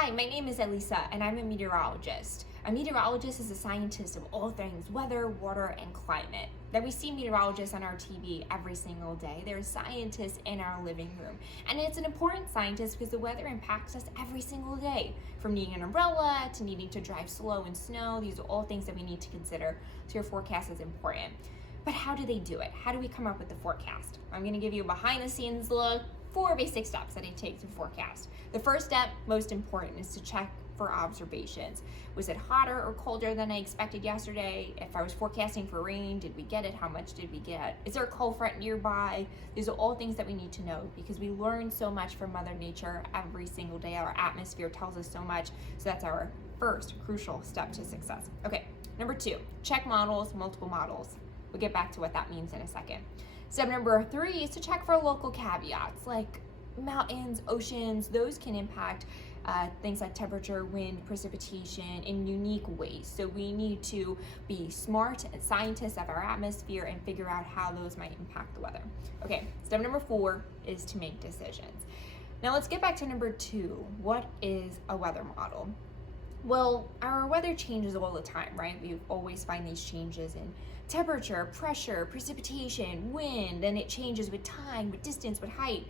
Hi, my name is Elisa, and I'm a meteorologist. A meteorologist is a scientist of all things weather, water, and climate. Now, we see meteorologists on our TV every single day. They're scientists in our living room. And it's an important scientist because the weather impacts us every single day. From needing an umbrella to needing to drive slow in snow, these are all things that we need to consider. So your forecast is important. But how do they do it? How do we come up with the forecast? I'm going to give you a behind the scenes look. 4 basic steps that I take to forecast. The first step, most important, is to check for observations. Was it hotter or colder than I expected yesterday? If I was forecasting for rain, did we get it? How much did we get? Is there a cold front nearby? These are all things that we need to know because we learn so much from Mother Nature every single day. Our atmosphere tells us so much, so that's our first crucial step to success. Okay, number 2, check models, multiple models. We'll get back to what that means in a second. Step number 3 is to check for local caveats like mountains, oceans. Those can impact things like temperature, wind, precipitation in unique ways. So we need to be smart and scientists of our atmosphere and figure out how those might impact the weather. Okay, step number 4 is to make decisions. Now let's get back to number 2. What is a weather model? Well, our weather changes all the time, right? We always find these changes in temperature, pressure, precipitation, wind, and it changes with time, with distance, with height.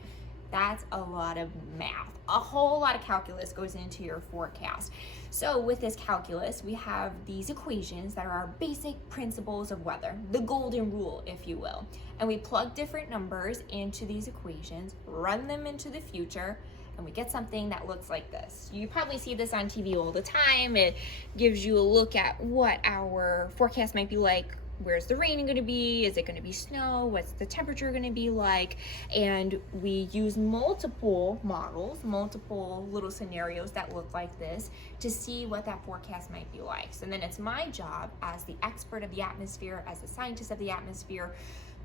That's a lot of math. A whole lot of calculus goes into your forecast. So with this calculus, we have these equations that are our basic principles of weather, the golden rule, if you will. And we plug different numbers into these equations, run them into the future, and we get something that looks like this. You probably see this on TV all the time. It gives you a look at what our forecast might be like. Where's the rain going to be? Is it going to be snow? What's the temperature going to be like? And we use multiple models, multiple little scenarios that look like this to see what that forecast might be like. So then it's my job as the expert of the atmosphere, as the scientist of the atmosphere,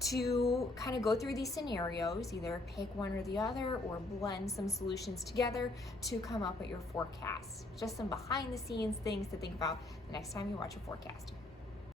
to kind of go through these scenarios, either pick one or the other or blend some solutions together to come up with your forecast. Just some behind the scenes things to think about the next time you watch a forecast.